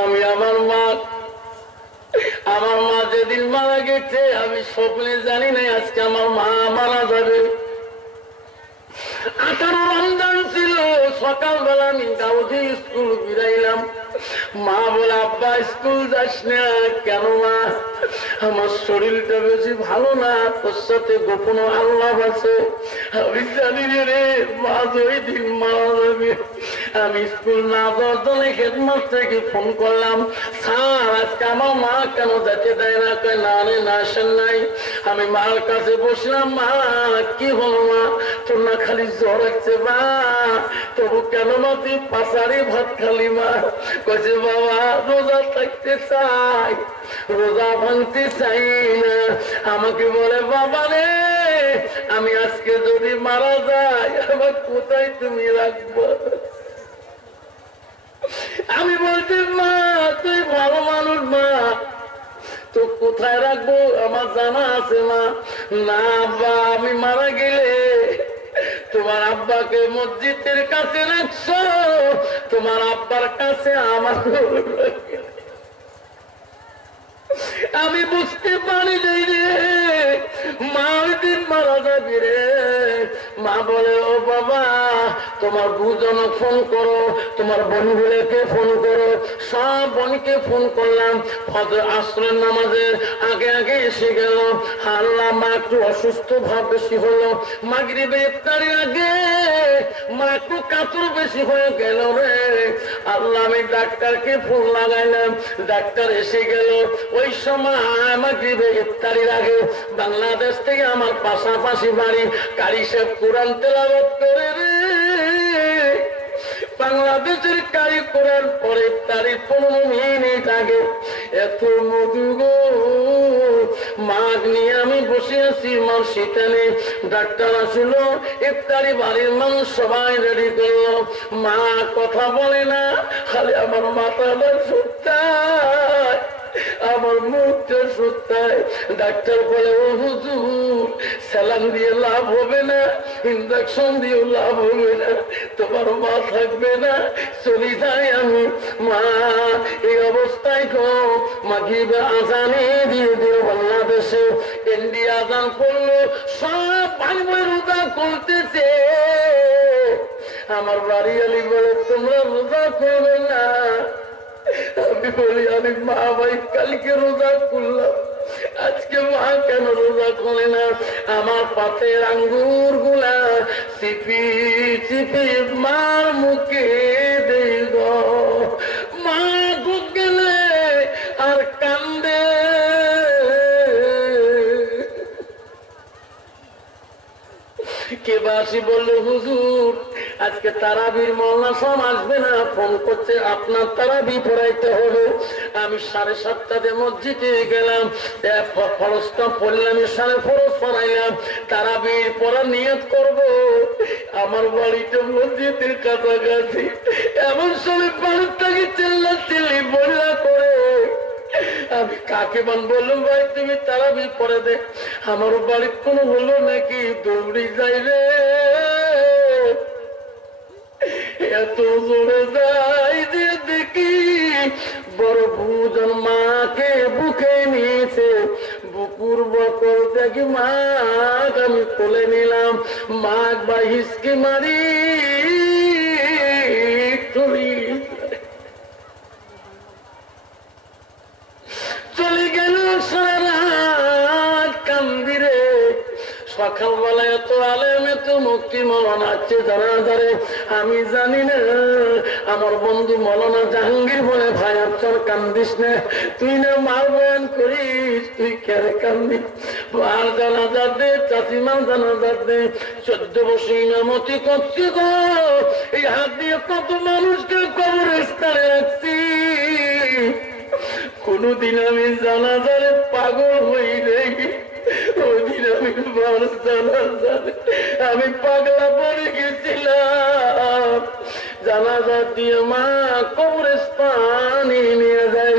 আমি আমার মা যেদিন মারা গেছে আমি স্বপ্নে জানি না আজকে আমার মা মারা যাবে। 18 রমজান ছিল, সকালবেলা আমি দাউদে স্কুল ফিরাইলাম। মা বলে, আব্বা স্কুল যাস না কেন? মা, আমার শরীরটা বেশি ভালো না, তোর সাথে গোপন আল্লাহ আছে। আমি জানি রে মা ওই দিন মারা যাবে। আমি স্কুল না যাওয়ার জন্য হেডমাস্টারকে ফোন করলাম, স্যার আজকে আমার মা কেন যেতে দেয় না? কয় না রে, না আসেন নাই। আমি মার কাছে বসলাম, মা কি হলো মা? তোর না খালি জ্বর হচ্ছে মা, তবু কেন মা তুই পাশারি ভাত খালি? মা কয়েছে, বাবা রোজা থাকতে চাই, রোজা ভাঙতে চাই না। আমাকে বলে, বাবা রে আমি আজকে যদি মারা যাই আমার কোথায় তুমি রাখবো? আমি বলছি, মা তুই ভালো মানুষ, মা তো কোথায় রাখবো আমার জানা আছে। মা, না আব্বা আমি মারা গেলে তোমার আব্বাকে মসজিদের কাছে রাখছো, তোমার আব্বার কাছে আমার। আমি বুঝতে পারি যাই রে মা ওই দিন মারা যাবি রে। মা বলে, ও বাবা তোমার দুজনক ফোন করো, তোমার বোনগুলোকে ফোন করো। সব বোনকে ফোন করলাম। ফজর আসরের নামাজের আগে আগে এসে গেল। আল্লাহ, মা একটু অসুস্থ ভাব বেশি হলো। মাগরিবে ইফতারের আগে মা একটু কাতর বেশি হয়ে গেল রে আল্লাহ। আমি ডাক্তারকে ফোন লাগাইলাম, ডাক্তার এসে গেল। ওই সময় মাগরিবে ইফতারের আগে বাংলাদেশ থেকে আমার পাশাপাশি বাড়ি কারি সাহেব কোরআন তেলাওয়াত করে রে। বাংলাদেশের কারি কোরআন পরে তারই 15 মিনিট আগে এত মধু গো মাগ নিয়ে আমি বসে আছি মার শীতানে। ডাক্তার আসলো, ইফতারি বাড়ির মানুষ সবাই রেডি করলো। মা কথা বলে না, খালি আমার মাথাটা সুত্তায়, আমার মুখটা সুত্তায়। ডাক্তার বলে, ও হুজুর স্যালান দিয়ে লাভ হবে না, ইঞ্জেকশন দিয়েও লাভ হবে না, তোমার মা থাকবে না, চলে যাই আমি। মা এই অবস্থায় গো মাগরিবে আজানে দিয়ে দিল বাংলাদেশে। ইন্ডিয়া আজান করলো, সব ভাই বোন রোজা করতেছে। আমার বাড়ি আলি বলে, তোমরা রোজা করবে না? আমি বলি, আমি মা ভাই কালকে রোজা করলাম, আজকে মা কেন রোজা করে না? আমার পাতের আঙ্গুর গুলা চিপি চিপি মার মুখে দেই গো। মা দুধ গেলে আর কান্দে। কে বাসি বললো, হুজুর আজকে তারাবির মোল্লা সব আসবে না, ফোন করছে আপনার তারাবি পড়াইতে হবে। আমি 7:30টাতে মসজিদে গেলাম, ফরজটা পড়লাম, ফরজ পড়াইলাম, তারাবির পড়ার নিয়ত করব। আমার বাড়িতে মসজিদের কাছাকাছি এমন সময় বাড়ির থেকে চিল্লাচিল্লি বন্যা করে। আমি কাকে বললাম, ভাই তুমি তারাবি পড়ে দে। আমার বাড়ির কোনো হলো নাকি, দৌড়ি যাই রে, এত জোরে যাই যে দেখি বড় ভুজন মাকে বুকে নিয়েছে। বুকুর বকর দেখি মাক আমি কোলে নিলাম। মাক বা হিসকি মারি চলে গেল। সারা রাত কান্দিরে। সকালবেলা এত আলেম এত মুক্তি মৌলানা আছে জানা ধরে, আমি জানি না। আমার বন্ধু মৌলানা জাহাঙ্গীর বলে, ভাই তোর কান্দিস না, তুই না মার বয়ান করিস, তুই কেন কান্দিস? আর জানাজা দে, চাষিমার জানাজা দে। 14 বছর ইমামতি করছি গো, এই হাত দিয়ে কত মানুষকে কবরস্থানে রাখছি। কোনদিন আমি জানাজারে পাগল হই নাই, ওই দিন আমি পাগলা পড়ে গেছিলাম। জানাজা দিয়ে মা কবরস্থানে নিয়ে যায়।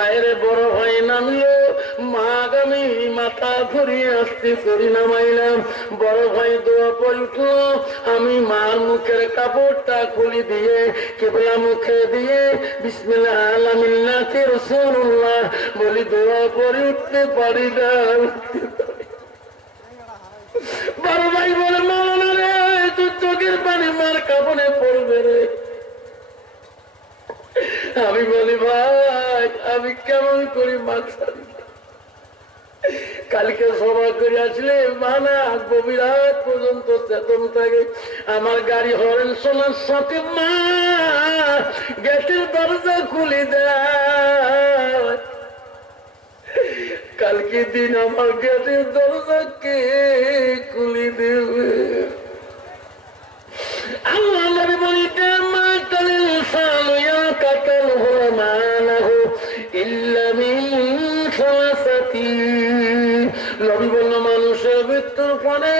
আয়রে বড় ভাই নামলো, মাগামি মাথা ঘুরিয়ে আসতে করি নামাইলাম। বড় ভাই দোয়া পড়তো, আমি মার মুখের কাপড়টা খুলি দিয়ে কেবলা মুখে দিয়ে বিসমিল্লাহ আলামিল্লাহি রাসূলুল্লাহ বলি দোয়া পড়ে উঠতে পারি না। বড় ভাই বলে মাওলানা রে, তুই চোখের পানি মার কাপড়ে পড়বে রে। আমি বলি ভাই আমি কেমন করি মা ছাড়ি। কালকে সভা করে আসলে মানা গভীর রাত পর্যন্ত চেতন থাকে। আমার গাড়ি হরেন শোনার সাথে মা গেটের দরজা খুলে দেয়। কালকে দিন আমার গেটের দরজা কে খুলে দেবে? আল্লাহ নবী বলতে মা তালিল সালুয়া কাতাল হুয়া মানাহু ইল্লা মিন সালাসাতি। নবী বলল মানুষের মৃত্যুর পরে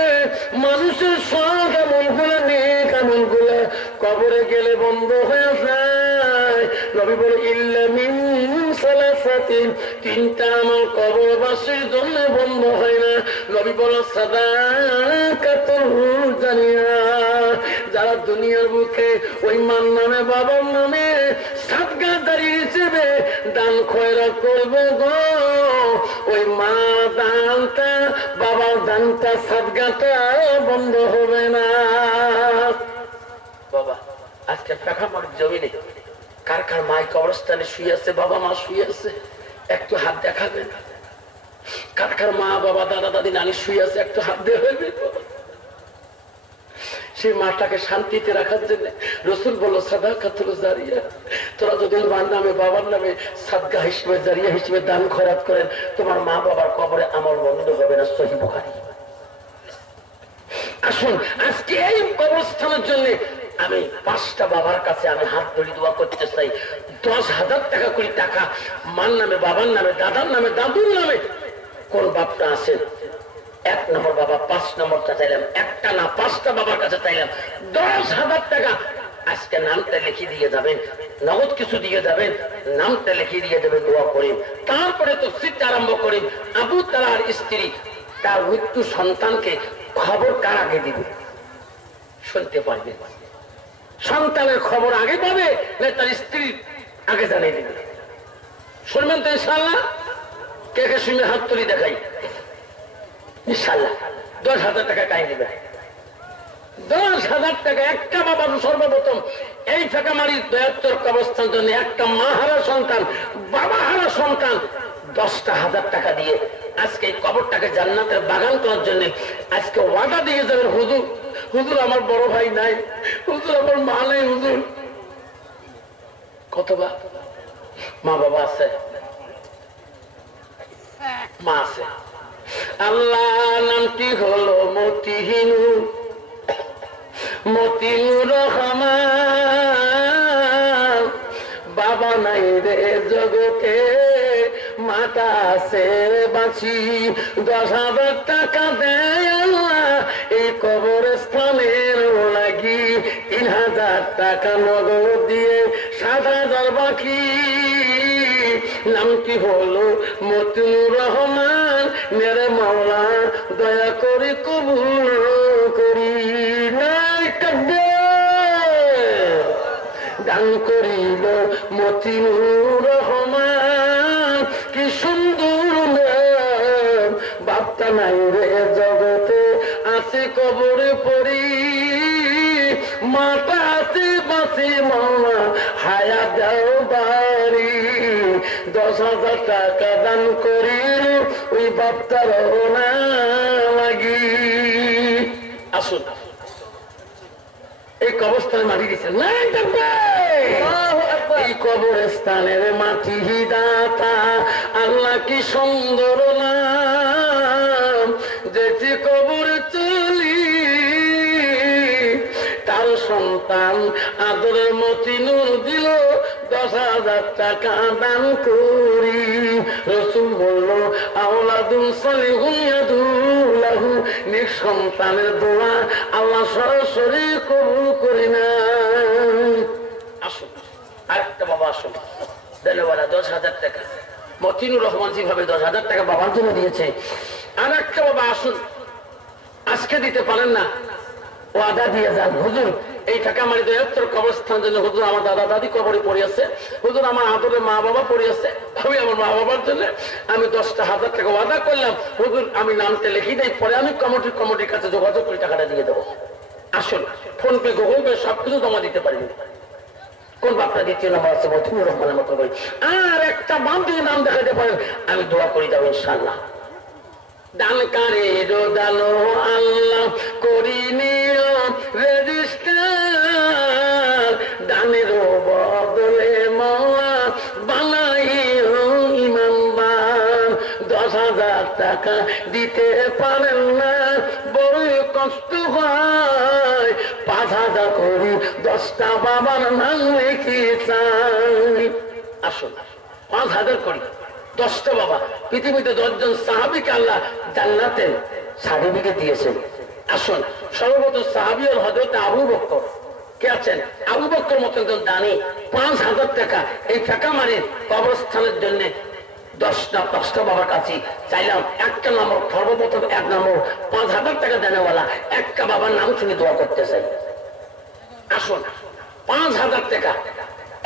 মানুষের সব আমলগুলো নেক আমলগুলো কবরে গেলে বন্ধ হয়ে যায়। নবী বলে ইল্লা মিন সালাসাতি, তিনটা আমল কবরবাসীর জন্য বন্ধ হয় না। নবী বলে সাদাকাতুল জারিয়া, যারা দুনিয়ার বুকে ওই মার নামে বাবার নামে সাদগাদারি হিসেবে দান খয়রাত করবে গো, ওই মা দানটা বাবার দানটা সাদগাটা বন্ধ হবে না। বাবা আজকে পেখামার জমিনে কার কার মাই কবরস্থানে শুয়ে আছে, বাবা মা শুয়ে আছে, একটু হাত দেখাবেন। কার কার মা বাবা দাদা দাদি নানি শুয়ে আছে, একটু হাত দিয়ে হইবে। সেই মাটাকে শান্তিতে রাখার জন্য রসুল বলল সাদাকাতুল জারিয়া, তোরা যদি মার নামে বাবার নামে সাদগা হিসেবে জারিয়া হিসেবে দান খয়রাত করেন, তোমার মা বাবার কবরে আমল বন্ধ হবে না। সহিহ বুখারী। আসুন আজকে এই কবরস্থানের জন্য আমি 5টা বাবার কাছে আমি হাত ধরে দোয়া করতে চাই। 10,000 টাকা করে টাকা মার নামে বাবার নামে দাদার নামে দাদুর নামে কোন বাপটা আছে 1 নম্বর বাবা, 5 নম্বরটা চাইলাম, একটা না 5টা বাবার কাছে চাইলাম 10,000 টাকা। আজকে নামটা লিখে দিয়ে যাবেন, নগদ কিছু দিয়ে যাবেন, নামটা লিখে দিয়ে যাবেন, দোয়া করি। তারপরে তো সিটটা আরম্ভ করি। আবু তালার স্ত্রী তার মৃত্যু সন্তানকে খবর কার আগে দিবে শুনতে পারবে? সন্তানের খবর আগে পাবে না তার স্ত্রী আগে জানিয়ে দিবে? শুনবেন তো ইনশাআল্লাহ? কে কে শুনে হাত তুলি দেখাই। ইনশাআল্লাহ 10,000 টাকা কাই দিবে। 10,000 টাকা একটা বাবা সর্বপ্রথম এই ফেকামারি 72 কবরস্থান জন্য একটা মা হারা সন্তান, বাবা হারা সন্তান 10,000 টাকা দিয়ে আজকে এই কবরটাকে জান্নাতের বাগান করার জন্য আজকে ওয়াদা দিয়ে যাবেন। হুজুর, হুজুর আমার বড় ভাই নাই, হুজুর আমার মা নাই, হুজুর কতবা মা বাবা আছে, মা আছে। আল্লাহ নামটি হলো মতিহিনুর, মতিনুর রহমান। বাবা নাই রে জগতে, মাতা আছে বাঁচি। 10,000 টাকা দেয় আল্লাহ এই কবরস্থানের লাগি। 3,000 টাকা নগদ দিয়ে 7,000 বাকি। নামটি হলো মতিনুর রহমান। মেরে মাওলা দয়া করে কবুল করি, দান করিল মতিনুর রহমান। কি সুন্দর নাম, বাপ্তা নাই রে জগতে, আছে কবরে পড়ি। মাতা আছে বাঁচি মামা হায়া দাও বাড়ি। 10,000 টাকা দান করিল ওই বাপ্তার না লাগি। আসুন এই কবরস্থানে মাটি দিচ্ছেন না, এই কবরস্থানের মাটি দাতা আল্লাহ কি সুন্দর নাম। যেটি কবর চলি তার সন্তান আদরের মতিনুর দিল 10,000 টাকা দান করি। রসুল বলল আওলাদুন সালিহুন ইয়াদুলাহু, নিঃসন্তানের দোয়া আল্লাহ সরাসরি কবুল করি না। আসুন আরেকটা বাবা আসুন, দেনওয়ালা 10,000 টাকা মতিনুর রহমান যেভাবে 10,000 টাকা বাবার জন্য দিয়েছে, আর একটা বাবা আসুন, আজকে দিতে পারেন না, ওয়াদা দিয়ে যান, হুজুর এই টাকা আমার দয়াত্তর কবরস্থান জন্য, হুজুর আমার দাদা দাদি কবরে পড়ে আছে, হুজুর আমার আদরের মা বাবা পড়ে আছে, আমি আমার মা বাবার জন্য আমি 10,000 টাকা ওয়াদা করলাম, হুজুর আমি নামটা লিখে দেই, পরে আমি কমিটির কাছে যোগাযোগ করে টাকাটা দিয়ে দেবো। আসুন, ফোন পে, গুগল পে সবকিছু জমা দিতে পারিনি। কোন বাপটা দ্বিতীয় নাম্বার আছে মতিনুর রহমানের মতো করে, আর একটা বাম দিয়ে নাম দেখাতে পারেন, আমি দোয়া করে যাবো ইনশাআল্লাহ। দানকারীর দানো আল্লাহ করিনি রেজিস্টার, দানের বদলে মাওলা বানাই ইমানদার। 10,000 টাকা দিতে পারেন না, বড় কষ্ট হয়, 5,000 করি 10টা বাবার নাম লিখি চাই। আসুন 5,000 করি 10টা বাবা, পৃথিবীতে 10 জন সাহাবীকে আল্লাহ জান্নাতের সার্টিফিকেট দিয়েছেন। আসুন সর্বপ্রথম সাহাবী হল হযরত আবু বকর। কে আছেন? আবু বকর মতো একজন দানি। 5,000 টাকা এই টাকা মারি কবরস্থানের জন্য 10টা বাবার কাছে চাইলাম। একটা নম্বর, সর্বপ্রথম 1 নম্বর 5,000 টাকা দেনেওয়ালা একটা বাবার নাম শুনে দোয়া করতে চাই। আসুন 5,000 টাকা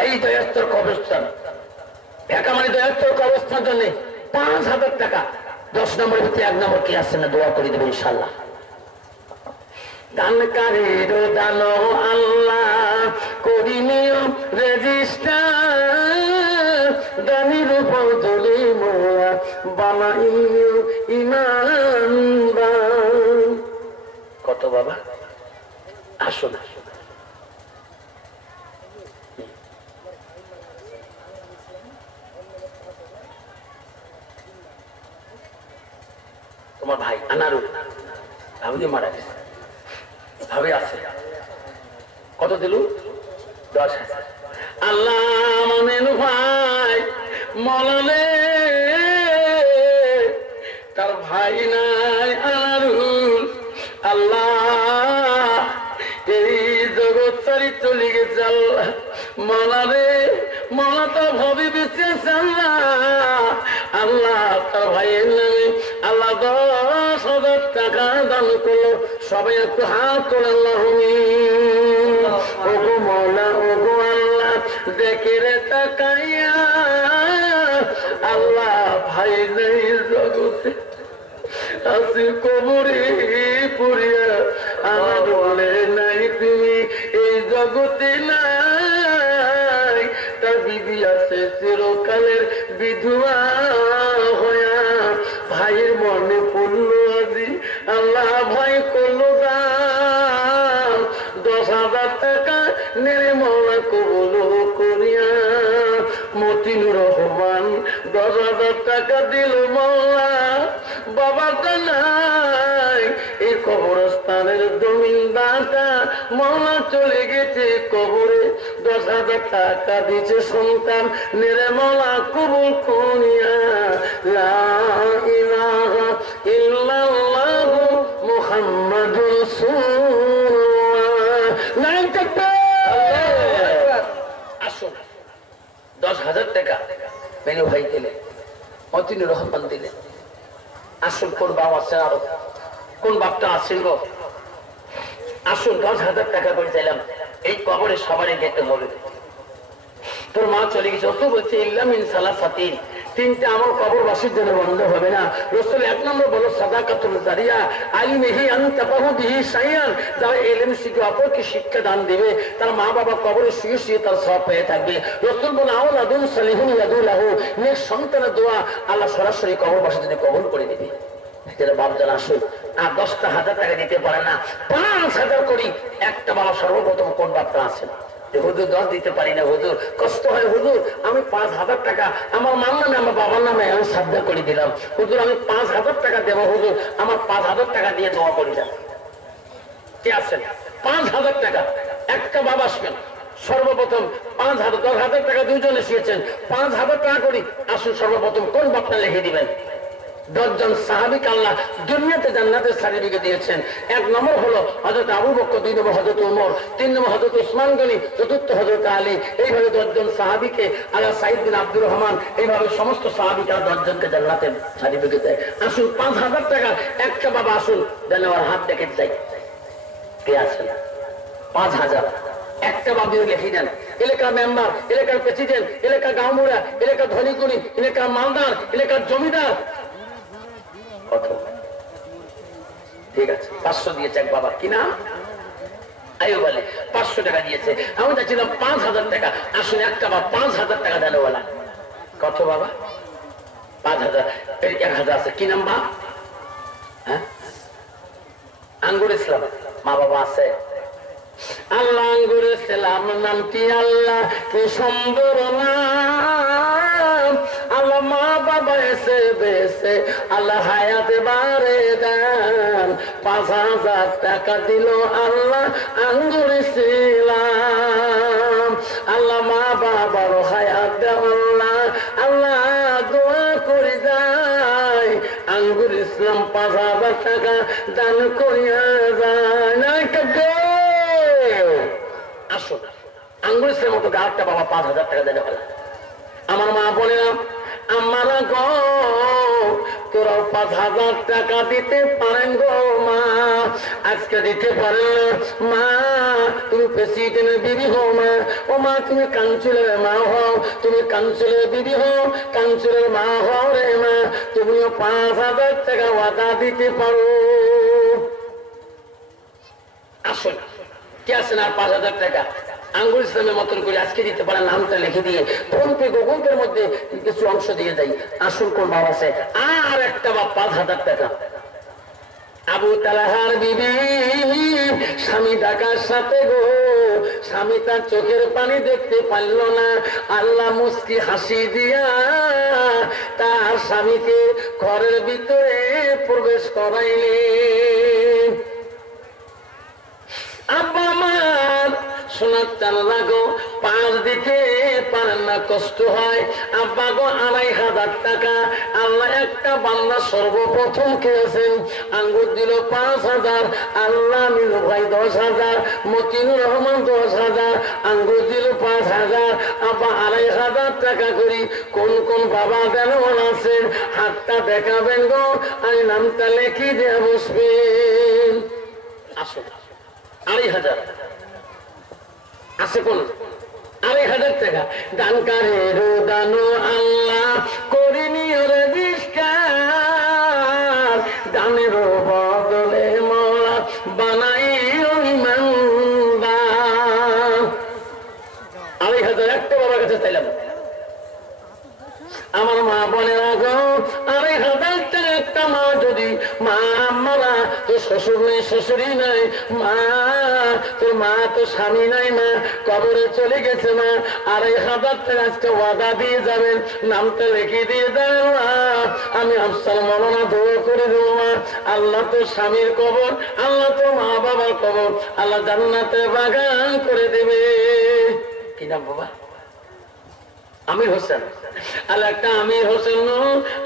এই দয়াত্তর কবরস্থান, ঢাকামারি দয়াত্তর কবরস্থানের জন্য 5,000 টাকা। 10 নম্বরের ভিতরে 1 নম্বর কি আসছে না, দোয়া করে দেবো ইনশাআল্লাহ। দানকারীর দানো আল্লাহ করিনিও রেজিস্টার, দানির বদলে মোয়া বানাইও ইমানদার। কত বাবা? আসুন তোমার ভাই আনারুল ভাবি মারা গেছে, ভাবে আছে, কত দিল? 10,000। আল্লাহ মেনু ভাই মলালে তার ভাই নাই আনারুল, আল্লাহ এই জগৎ ছাড়ি চলে গেছে, আল্লাহ মলারে মলা তো ভাবি বেঁচেছে, আল্লাহ তার ভাইয়ের নামে আল্লাহ 10,000 টাকা দান করলো। সবাই একটু হাত করে আল্লাহ ওগো মৌলা ওগো আল্লাহ দেখে রে তাকাইয়া, আল্লাহ ভাই নেই জগতে আছে কবরে পড়িয়া, আমার বলে নাই তুমি এই জগতে নাই, তার বিবি আছে চিরকালের বিধবা হইয়া, ভাইয়ের মনে পড়লো আজি, আল্লাহ ভাই করলো দান 10,000 টাকা নেড়ে মৌলা কবুল করিয়া। মতিনুর রহমান 10,000 টাকা দিল মৌলা, বাবাটা নাই এই কবরস্থানের জমিনদারটা মৌলা চলে গেছে কবরে, 10,000 টাকা দিচ্ছে সন্তান নেড়ে মৌলা কবুল করিয়া। লা ইলাহা ইল্লাল্লাহু মুহাম্মাদুর রাসূলুল্লাহ। নাই তাকবীর। আসুন 10,000 টাকা মেনু ভাই দিলে, মতিনুর রহমান দিলে। আসুন কোন বাপ আছেন, আরো কোন বাপটা আছেন গো? আসুন 10,000 টাকা করে চাইলাম, এই কবরে সবারই যেতে হবে। তোর মা চলে গেছে, অত বলছে ইল্লামিন সালাসাতিন, 3টা আমার কবরবাসীর জন্য বন্ধ হবে না। রাসূল 1 নম্বর বলো সাদাকাতুল জারিয়া, আলিমিহি আনতাবাহু বিহি শাইআন, যারা ইলম শিখে অপরকে শিক্ষা দান দেবে, তার মা বাবা কবরে শুয়ে শুয়ে তার সওয়াব পেয়ে থাকবে। রাসূল বলেন আওলাদুন সালিহুন ইয়াদুলাহু, নেক সন্তানের দোয়া আল্লাহ সরাসরি কবরবাসীর জন্য কবুল করে দেবে। যেটা বাপ জানা আসুন, আর 10,000 টাকা দিতে পারে না, 5,000 করি একটা বাবা। সর্বপ্রথম কোন বাপটা আছেন? হুজুর 10 দিতে পারি না, হুজুর কষ্ট হয়, হুজুর আমি 5,000 টাকা আমার মার নামে আমার বাবার নামে আমি শ্রদ্ধা করে দিলাম, হুজুর আমি 5,000 টাকা দেবো, হুজুর আমার 5,000 টাকা দিয়ে দোয়া করে দেন। কে আছেন? 5,000 টাকা একটা বাবা আসবেন। সর্বপ্রথম 5,000, 10,000 টাকা দুইজন এসেছেন, 5,000 টাকা করি। আসুন সর্বপ্রথম কোন বাপটা লিখে দিবেন? 10 জন সাহাবীকে আল্লাহ দুনিয়াতে জান্নাতের সার্টিফিকেট দিয়েছেন। 1 নম্বর হলো হযরত আবু বকর, 2 নম্বর হযরত ওমর, 3 নম্বর হযরত উসমান গনি, 4th হযরত আলী। এইভাবে 10 জন সাহাবীকে আল্লাহ সাইদ বিন আব্দুর রহমান, এইভাবে সমস্ত সাহাবীকে 10 জনকে জান্নাতের সার্টিফিকেট দেয়। আসুন 5000 টাকা একটা বাবা আসুন জানেওয়ার হাত দেখে যাই কে আছেন। 5000 একটা বাবু লিখে দেন। এলাকার মেম্বার, এলাকার প্রেসিডেন্ট, এলাকার গাঁওমুড়া, এলাকার ধনীগুণী, এলাকার মালদার, এলাকার জমিদার কত? ঠিক আছে 500 দিয়েছে এক বাবা। কি নাম? আয়ুব আলী। 500 টাকা দিয়েছে। আমি চাচ্ছিলাম 5000 টাকা। আসলে একটা বাবা 5000 টাকা দেন বলা। কত বাবা? 5000। 1000 আছে। কি নাম বা? হ্যাঁ, আঙ্গুর ইসলাম। মা বাবা আছে? আল্লাহ আঙ্গুর ইসলাম নামটি আল্লাহ কি সুন্দর নাম। আল্লাহ মা বাবা এসে বেসে আল্লাহ হায়াতে বারে দেন। 5000 টাকা দিল আল্লাহ আঙ্গুর ইসলাম। আল্লাহ মা বাবার হায়াত দেন। আল্লাহ দোয়া করে যায় আঙ্গুর ইসলাম 5000 টাকা দান করিয়া যায় না। আসুন আঙ্গুর ইসলাম মতো আরেকটা বাবা 5000 টাকা দেন। আমার মা বলে না আমার গো তোরা 5000 টাকা দিতে পারেন গো মা, আজকে দিতে পারেন না মা। তুমি প্রেসিডেন্টের বিবি হও মা। ও মা তুমি কাউন্সিলরের মা হও, তুমি কাউন্সিলরের বিবি হও, কাউন্সিলরের মা হও রে মা। তুমিও 5000 টাকা ওয়াদা দিতে পারো। আসুন কে আছেন আর 5000 টাকা আঙ্গুল ইসলামের মতন করে আজকে দিতে পারেন? নামটা লিখে দিয়ে ফোন পে গুগল পের মধ্যে কিছু অংশ দিয়ে দেয়। আসুন কোন বাবা আছে? আর একটা বা 5000 টাকা। আবু তালহার বিবি স্বামী ডাকার সাথে গো, স্বামী তার চোখের পানি দেখতে পারল না। আল্লাহ মুস্কি হাসি দিয়া তার স্বামীকে ঘরের ভিতরে প্রবেশ করাইলেন। আব্বা আমার সোনার চাল লাগো পাঁচ দিতে পারেন না, কষ্ট হয়। আব্বা গো 2500 টাকা। আল্লাহ একটা বান্দা সর্বপ্রথম খেয়েছেন, আঙ্গুর দিল 5000, আল্লাহ নিল ভাই 10000, মতিনুর রহমান 10000, আঙ্গুর দিল 5000। আব্বা 2500 টাকা করি। কোন কোন বাবা যেন আছেন হাতটা দেখাবেন গো, আমি নামটা লেখি দিয়ে বসবেন। আসো 2500 আছে কোন? 2500 টাকা দানকারের দানো আল্লাহ করিনি ওরে বিষ্কার, দানের বদলে মোরা বানাই ইমানদার। 2500 একটা বাবার কাছে চাইলাম। আমার মা বলে রাখো 2500 টাকা একটা মা যদি মা মারা তোর শ্বশুর নেই শ্বশুরই নাই, মা তোর মা তো স্বামী নাই, মা কবরে চলে গেছে, মা 2500 টাকা আজকে ওয়াদা দিয়ে যাবেন, নামটা লিখে দিয়ে যাবেন মা। আমি আফসাল মৌলানা দোয়া করে দেবো মা। আল্লাহ তো স্বামীর কবর, আল্লাহ তো মা বাবার কবর আল্লাহ জান্নাতে বাগান করে দেবে। কি নাম বাবা? আমির হোসেন। আল্লাহ একটা আমির হোসেন,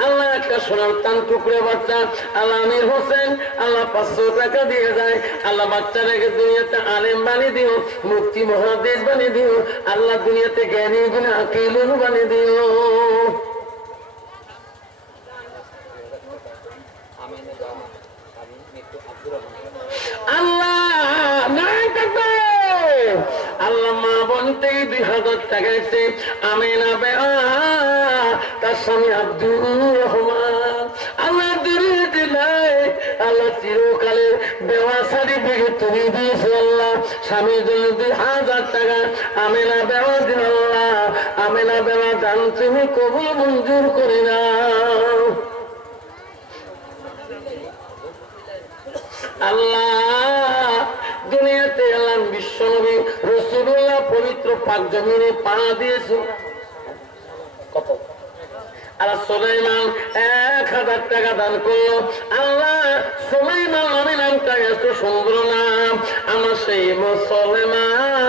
আল্লাহ একটা সোনার টান টুকরে বাচ্চা, আল্লাহ আমির হোসেন। আল্লাহ 500 টাকা দিয়ে যায়। আল্লাহ বাচ্চাটাকে দুনিয়াতে আলেম বানিয়ে দিও, মুফতি মুহাদ্দিস বানিয়ে দিও, আল্লাহ দুনিয়াতে জ্ঞানী গুণী আকিল বানিয়ে দিও। আল্লাহ নাই থাকবে। আল্লাহ মা বলতে 2000 টাকা এসে আমিনা বেয়া তার স্বামী আব্দুর রহমান। আল্লাহ দূরে দিলাই, আল্লাহ চিরকালে বেওয়া সার্টিফিকেট তুমি দিয়েছো আল্লাহ। স্বামীর জন্য 2000 টাকা আমিনা বেওয়া দিন আল্লাহ। আমিনা বেওয়া দান তুমি কবুল মঞ্জুর করে নাও আল্লাহ। দুনিয়াতে এলাম বিশ্বনবী রাসূলুল্লাহ পবিত্র পাক জমিনে পা দিয়েছে কত? আল্লাহ সুলাইমান 1000 টাকা দান করলো। আল্লাহ সুলাইমান নামে নামটা এত সুন্দর নাম। আমার সেই মুসলমান,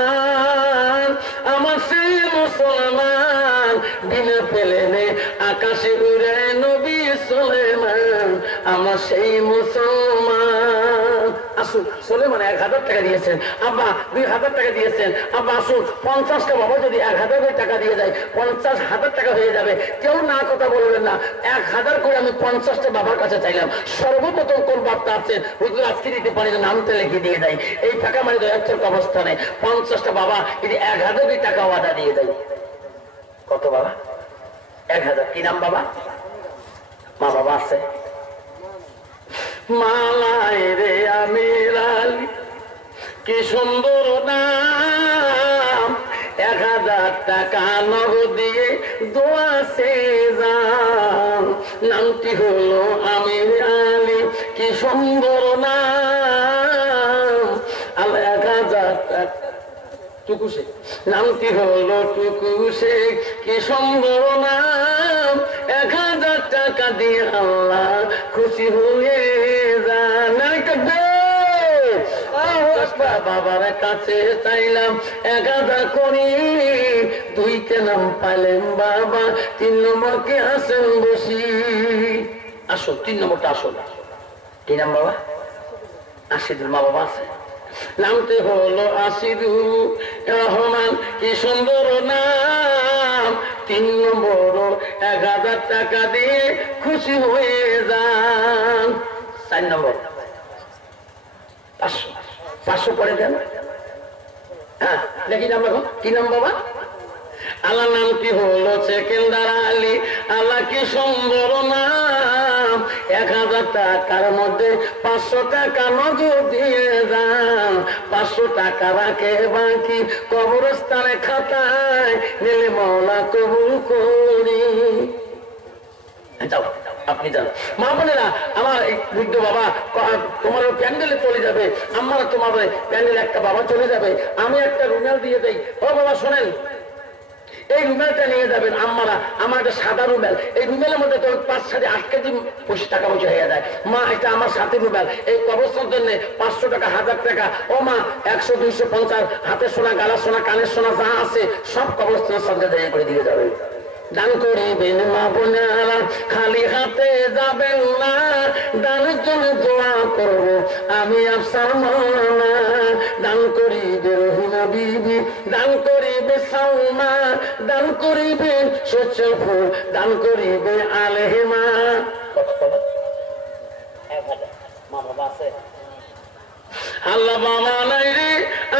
আমার সেই মুসলমান সুলাইমান বিনা পেলেনে আকাশে উড়ে নবী সুলাইমান আমার সেই মুসলমান। আসুন, সুলাইমান 1000 টাকা দিয়েছেন, আব্বা 2000 টাকা দিয়েছেন, আব্বা আসুন 50টা বাবা যদি 1000 করে টাকা দিয়ে যায় 50,000 টাকা হয়ে যাবে। কেউ না কথা বলবেন না। 1000 করে আমি 50টা বাবার কাছে চাইলাম। সর্বপ্রথম কোন বাপটা আছেন হুজুর আজকে দিতে পারি না, নামটা লিখে দিয়ে দেয়। এই টাকা মানে দয়াচ্ছর অবস্থানে 50টা বাবা যদি 1000 টাকা ওয়াদা দিয়ে দেয়। কত বাবা? 1000। কি নাম বাবা? মা বাবা আছে? মালায় রে আমির আলী কি সুন্দর নাম, 1000 টাকা নগদ দিয়ে দোয়া সেজাম। নামটি হলো আমির আলী কি সুন্দর নাম, আল্লাহ 1000 টাকা টুকুশে নামটি হলো টুকুশে কি সুন্দর নাম, 1000 টাকা দিয়ে আল্লাহ খুশি হয়ে যান। বাবার কাছে চাইলাম 1000 করি, 2টা নাম পাইলেন বাবা, 3 নম্বরকে আসেন বসি। আসো 3 নম্বরটা আসো। কি নাম বাবা? আশিদুল। মা বাবা আছে? নামটি হলো আশিদুর রহমান কি সুন্দর নাম, 3 নম্বর 1000 টাকা দিয়ে খুশি হয়ে যান। 4 নম্বর 500 করে দেন। হ্যাঁ দেখি নাম এখন। কি নাম বাবা? আল্লাহ নামটি হলো সেকেন্দার আলী। আল্লাহ কি সুন্দর নাম, 1000 টাকার মধ্যে 500 টাকা নগদ দিয়ে যান। 500 টাকা রাখে বাকি কবরস্থানে খাতায় নিলে মওলা কবুল করি। যাও আপনি যান। মা বোনেরা আমার এই বৃদ্ধ বাবা তোমার প্যান্ডেলে চলে যাবে, আমার তোমার প্যান্ডেলে একটা বাবা চলে যাবে, আমি একটা রুমাল দিয়ে দেই। ও বাবা শোনেন, এই রুমালটা নিয়ে যাবেন আম্মারা, আমার একটা সাদা রুমাল, এই রুমালের মধ্যে তো 5-8 কেজি টাকা পয়সা হয়ে যায়। মা এটা আমার সাথে রুমাল, এই কবরস্থানের জন্য 500 টাকা 1000 টাকা। ও মা 100 250 হাতের সোনা গালার সোনা কানের সোনা যা আছে সব কবরস্থানের সঙ্গে দাঁড়িয়ে করে দিয়ে যাবে। দান করিবেন মা বোনেরা, খালি হাতে যাবেন না, দানের জন্য দোয়া করব আমি আফসার মাওলানা। দান করিবে রহিমা বিবি, দান করিবে সালমা, দান করিবে সচফু, দান করিবে আলেহিমা। মা বাবা আছে? আল্লাহ বাবা নাই রে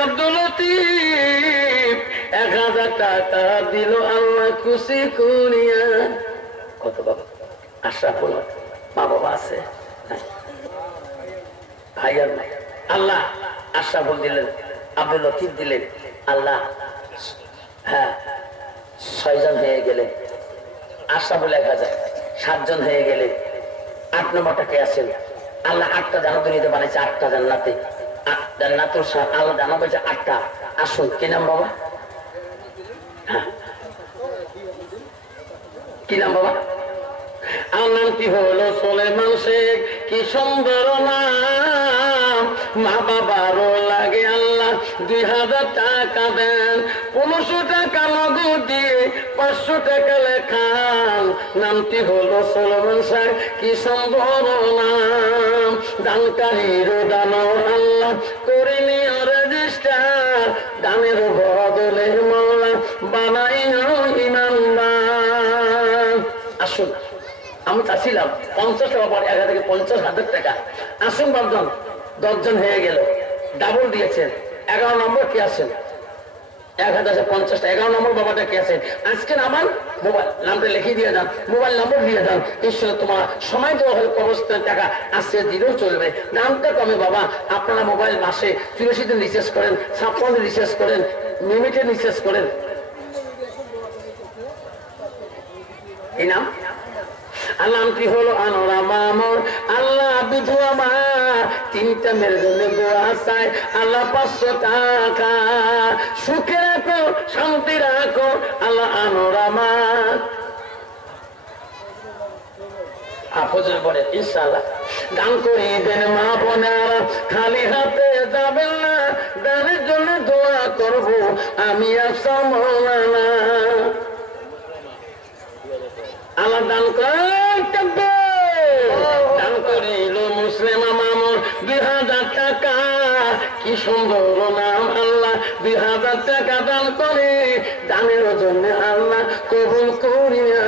আব্দুল লতিফ 1000 টাকা দিল আল্লাহ খুশি করিয়া। কত বাবা? আশরাফুল। মা বাবা আছে? ভাই আর নাই। আল্লাহ আশরাফুল দিলেন, আব্দুল লতিফ দিলেন, আল্লাহ হ্যাঁ 6 জন হয়ে গেলেন। আশরাফুল 1000, 7 জন হয়ে গেলেন। 8 নম্বরটা কে আছেন? আল্লাহ 8টা জান্নাত নিতে বানাইছে, 8টা জান্নাতে, 8 জান্নাতুল আল্লাহ জানা বলছে 8টা। আসুন কি নাম বাবা? হ্যাঁ কি নাম বাবা? আমার নামটি হলো সুলাইমান শেখ কি সুন্দর নাম, মা বাবারও লাগে আল্লাহ 2000 টাকা দেন, 1500 টাকা নগদ দিয়ে 500 টাকা লেখান। নামটি হলো সুলাইমান শেখ কি সুন্দর নাম, দানকারীর দান আল্লাহ করে নিয়ে রেজিস্টার, দানের বদলে মাওলা বানাইও ইমানদার। আসুন আমি চাচ্ছিলাম 50 টাকা পর 1000 থেকে 50,000 টাকা। আসুন বাবজন 10 জন হয়ে গেল, ডাবল দিয়েছেন। 11 নম্বর কে আছেন? 1050 টাকা। 11 নম্বর বাবাটা কে আছেন? আজকে আমার মোবাইল নামটা লিখে দিয়ে যান, মোবাইল নম্বর দিয়ে যান। ঈশ্বর তোমার সময় দেওয়া হলে কবরস্থান টাকা আসছে দিলেও চলবে, নামটা কমে বাবা। আপনারা মোবাইল মাসে 84 দিন রিচার্জ করেন, 56 দিন রিচার্জ করেন, লিমিটে রিচার্জ করেন। এই নাম নামটি হলো আনোরা মামুর। আল্লাহ বিধবা মা 3টা মেয়ের জন্য দোয়া চাই, আল্লাহ 500 টাকা। সুখে রাখো শান্তি রাখো আল্লাহ আনোরা মা। আপজের পরে ইনশাআল্লাহ দান করিবেন মা বোনেরা, খালি হাতে যাবেন না, দানের জন্য দোয়া করব আমি আফসার মাওলানা। আল্লাহ দান করে দান করিল মুসলিম মামুন 2000 টাকা। কি সুন্দর নাম আল্লাহ 2000 টাকা দান করে, দানের জন্য আল্লাহ কবুল করিয়া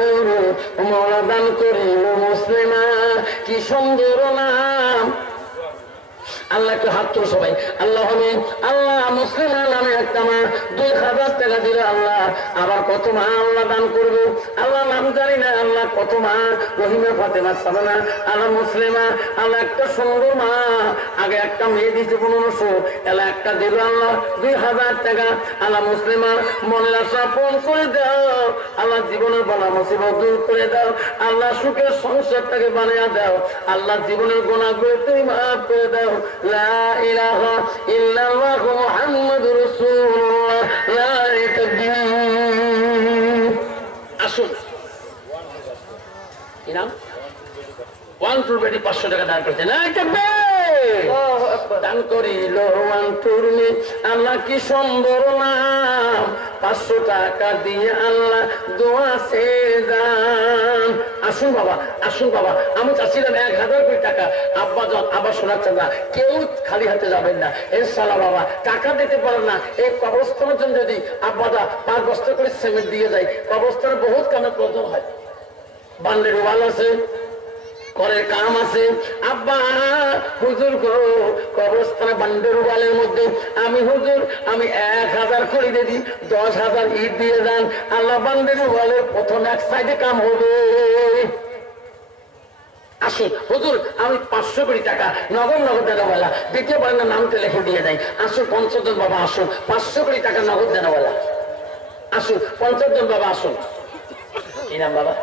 মৌলা দান করিল মুসলিমা। কি সুন্দর নাম। আল্লাহ একটু হাত তুলো সবাই, আল্লাহ হবে আল্লাহ মুসলিমা নামে একটা মা 2000 টাকা দিল আল্লাহ। আবার কত মা আল্লাহ দান করবো, আল্লাহ নাম জানি না, আল্লাহ কত মা, রহিমা ফাতেমা সাবানা আল্লাহ মুসলিমা, আল্লাহ একটা সুন্দর মা। আগে একটা মেয়ে দিয়েছে 1500, এলা একটা দিল আল্লাহ 2000 টাকা। আল্লাহ মুসলিমা মনের আশা পূরণ করে দাও আল্লাহ, জীবনের বলা মুসিবত দূর করে দাও আল্লাহ, সুখের সংসারটাকে বানিয়ে দাও আল্লাহ, জীবনের গুনাহগুলো তুমি মাফ করে দাও। লা ইলাহা ইল্লাল্লাহ মুহাম্মাদুর রাসূলুল্লাহ। লা তাকবীর। আসুন কি নাম 1 বেটি 500 টাকা দান করছে না, দান করিল 1 আল্লাহ। কি সুন্দর নাম 500 টাকা দিয়ে আল্লাহ দোয়া সে দান। আসুন বাবা, আসুন বাবা, আমি চাচ্ছিলাম 1000 কোটি টাকা। আব্বা যান আবার শোনাচ্ছেন না, কেউ খালি হাতে যাবেন না ইনশাআল্লাহ। বাবা টাকা দিতে পারেন না, এই কবরস্থানের জন্য যদি আব্বা দা 5 বস্তা করে সিমেন্ট দিয়ে যায়, কবরস্থানে বহুত কামের প্রয়োজন হয়, বান্ডের ওয়াল আছে, করে কাম আছে। আব্বা হুজুর গো কবরস্থানে বান্ডের ওয়ালের মধ্যে আমি হুজুর আমি 1000 করে দিই, 10,000 ইট দিয়ে যান আল্লাহ, বান্ডের ওয়ালের প্রথম এক সাইডে কাম হবে। আসুন হুজুর আমি 500 কোটি টাকা নগদ দেনাওয়ালা, দ্বিতীয় পারেন না নামটা লিখে দিয়ে যাই। আসুন 50 জন বাবা আসুন, 500 কোটি টাকা নগদ দেনাওয়ালা আসুন, 50 জন বাবা আসুন। কি নাম বাবা?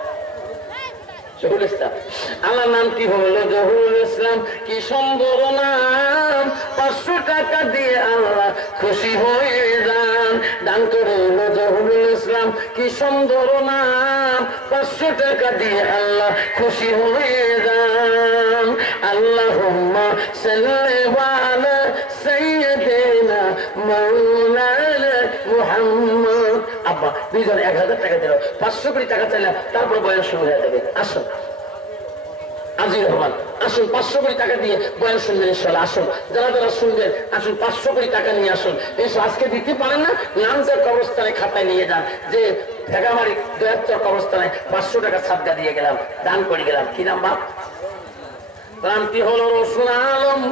জহুরুল ইসলাম। আল্লাহ নাম কি হলো? জহুরুল ইসলাম। কি সুন্দর নাম, 500 টাকা দিয়ে আল্লাহ খুশি হয়ে যান, দান করে জহুরুল ইসলাম। কি সুন্দর নাম, 500 টাকা দিয়ে আল্লাহ খুশি হয়ে যান। আল্লাহুম্মা সাল্লি আলা সাইয়্যিদিনা মাওলানা মুহাম্মদ। আব্বা দুইজন 1000 টাকা দিল, 500 কোটি টাকা চাইলাম, তারপর বয়স শুরু হয়ে যাবে। আসুন আজির রহমান আসুন, 500 কোটি টাকা দিয়ে বয়ান শুনবেন ইনশাআল্লাহ। আসুন যারা যারা শুনবেন আসুন, 500 কোটি টাকা নিয়ে আসুন। আজকে দিতে পারেন না, নামজার কবরস্থানে খাতায় নিয়ে যান যে ভেগামারি 72 কবরস্থানে 500 টাকা সাদকা দিয়ে গেলাম, দান করে গেলাম। কি নাম বাপ? নামটি হলো রসুল আলম।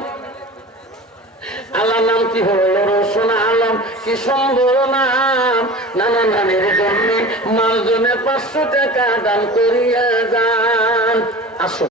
আল্লাহ নাম কি হলো? রসুল আলম। কি সুন্দর নাম, নানা নামের জন্য মার জন্য 500 টাকা দান করিয়া যান। আসুন।